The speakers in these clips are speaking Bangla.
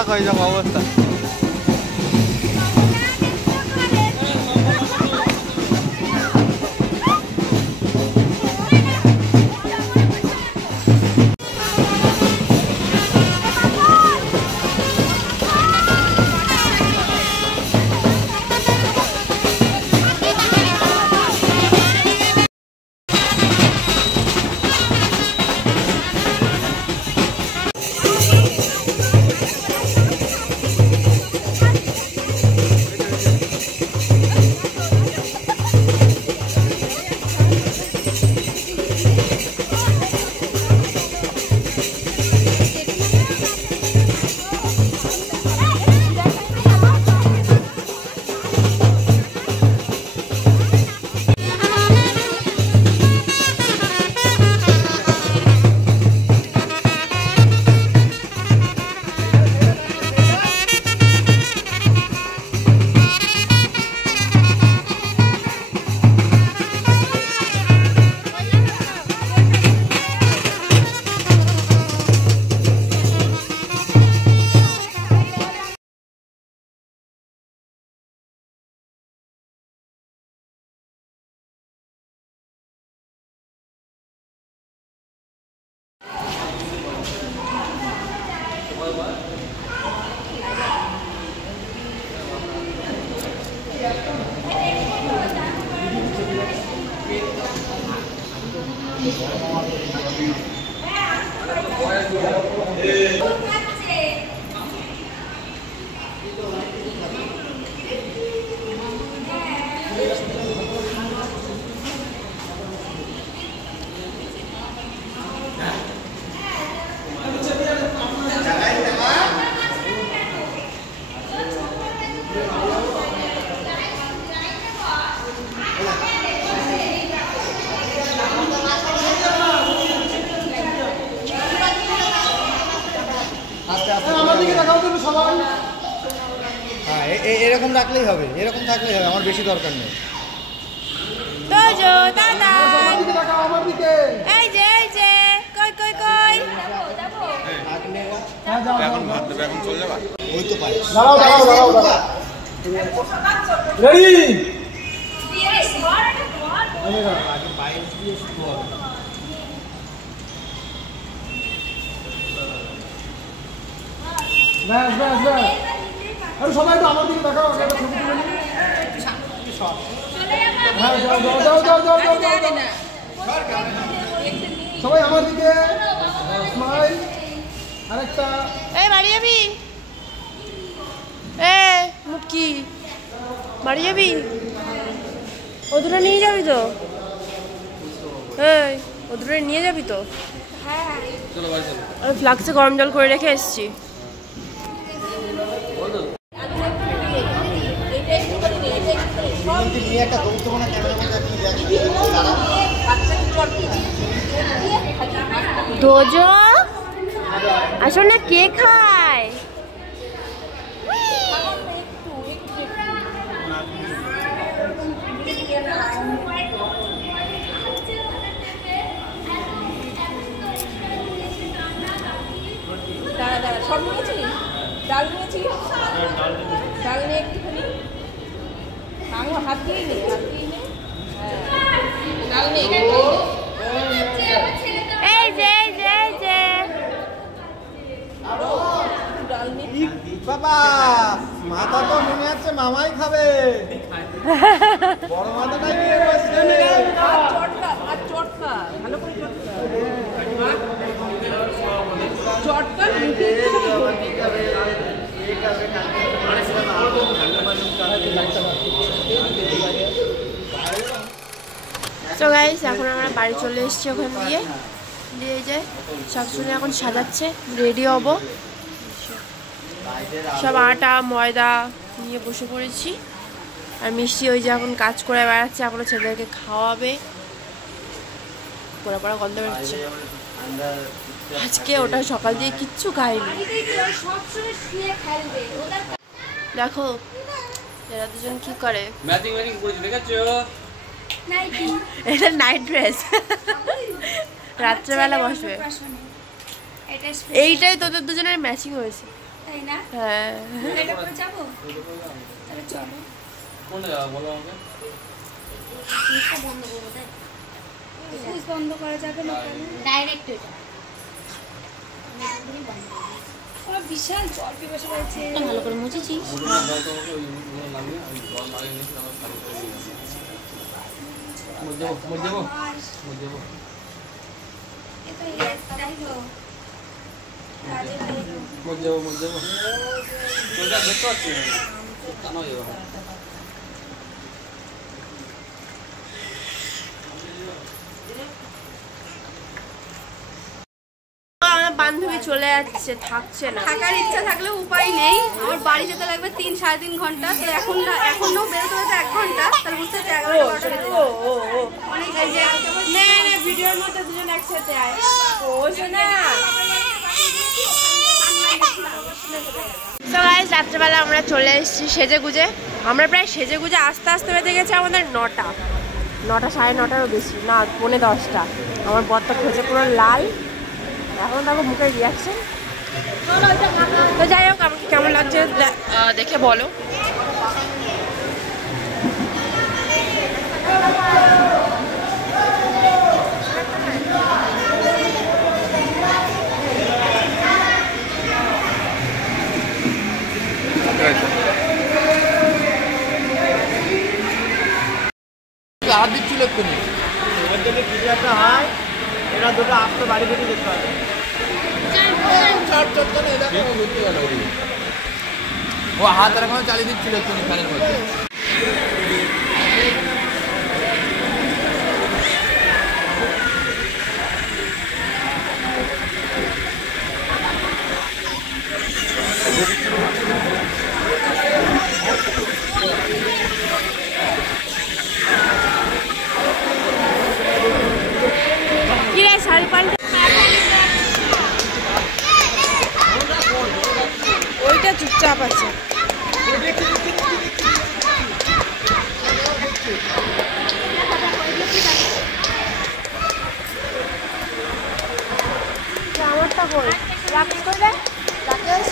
দেখো এই দেখো অবস্থা। এরকম রাখলেই হবে, এরকম থাকলেই হবে, আমার বেশি দরকার নেই। তোজো দাদা এই যে কই কই কই এখন ভাত দেবে, এখন চলে যাবা। ওই তো পারে। দাঁড়াও দাঁড়াও দাঁড়াও দাঁড়াও রেডি ব্যাস ব্যাস ব্যাস। আরে সবাই তো আমার দিকে দেখাও, একটা ছবি তুলে নিই। হ্যাঁ যাও যাও যাও যাও যাও যাও যাও। সবাই আমার দিকে স্মাইল। আরেকটা এই বাড়ি যাবি? এ মুক্কি বাড়ি যাবি? ওদুরে নিয়ে যাবি তো? এই ওদুরে নিয়ে যাবি তো? হ্যাঁ আমি ফ্লাক্সে গরম জল করে রেখে এসেছি। দোজো আসো না, কে খায়? দাঁড়া দাঁড়া, সব নিয়েছি, ডাল নিয়েছি, ডাল নিয়ে একটুখানি হাত দিয়ে নে, হাত দিয়ে নে, হ্যাঁ ডাল নিয়ে এই যে ডাল নিয়ে বাবা মাথা তো মনে আছে মামাই খাবে। বড় মাথাটাই নিয়ে বসছে। আর চটকা ভালো করে চটকা তো গাইস এখন আমরা বাড়ি চলে এসেছি ওখান দিয়ে যে শাশুড়ি এখন সাজাচ্ছে, রেডি হব। সব আটা ময়দা নিয়ে বসে পড়েছি, আর মিষ্টি ওই যে এখন কাজ করে বেড়াচ্ছে, এখনো ছেলেদেরকে খাওয়াবে। পোড়া পোড়া গন্ধ বেরোচ্ছে। আজকে ওটা সকাল দিয়ে কিচ্ছু খাইনি। দেখো এরা দুজন কি করে। এটা নাইট ড্রেস, রাত্রেবেলা বসবে। এইটাই তোদের দুজনের ম্যাচিং হয়েছে। তাই না? হ্যাঁ এটা করে যাবো? তাহলে চলো। কোন জায়গা বলো আমাকে? সুইচটা বন্ধ করবো তাই? সুইচ বন্ধ করা যাবে না কেন? ডাইরেক্ট এটা। আমার বিশাল জল পিপাসা পেয়েছে। ভালো করে মুছেছিস? এটা তাই তো। কাজে লাগলো। তোটা দেখতে পাচ্ছি না। কেন এভাবে? আমার বান্ধবী চলে যাচ্ছে, থাকছে না। থাকার ইচ্ছা থাকলেও উপায় নেই। আমার বাড়ি যেতে লাগবে 3-3.5 ঘন্টা। তো এখনো বেরোতে হতে 1 ঘন্টা। তাহলে বুঝতে হচ্ছে 11-12টা বেজে যাবে। অনেক এই যে না না ভিডিওর মধ্যে দুজন একসাথে আয়। ও শোনা সো গাইস, রাত্রেবেলা আমরা চলে এসেছি সেজেগুজে। আমরা প্রায় সেজেগুজে আস্তে আস্তে বেজে গেছে আমাদের 9টা 9:30-9টারও বেশি না, 9:45। আমার বরটা খোঁজে পুরো লাল। এখন দেখো মুখের রিয়াকশন। তো যাই হোক, আমাকে কেমন লাগছে দেখে বলো। আর দিচ্ছিল এক্ষুনি। এবার যদি কিছু একটা হয়, এরা দুটো আসতে বাড়ি থেকে যেতে হবে। ও হাত আর এখন চালিয়ে দিচ্ছিল এক্ষুনি ফ্যানের মধ্যে। কি রে শাড়ি পাল্টে ওইটা চুপচাপ আছে। আমারটা কই রাকেশ কই রে রাকেশ?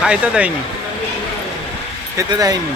খাইতে দেয়নি, খেতে দেয়নি।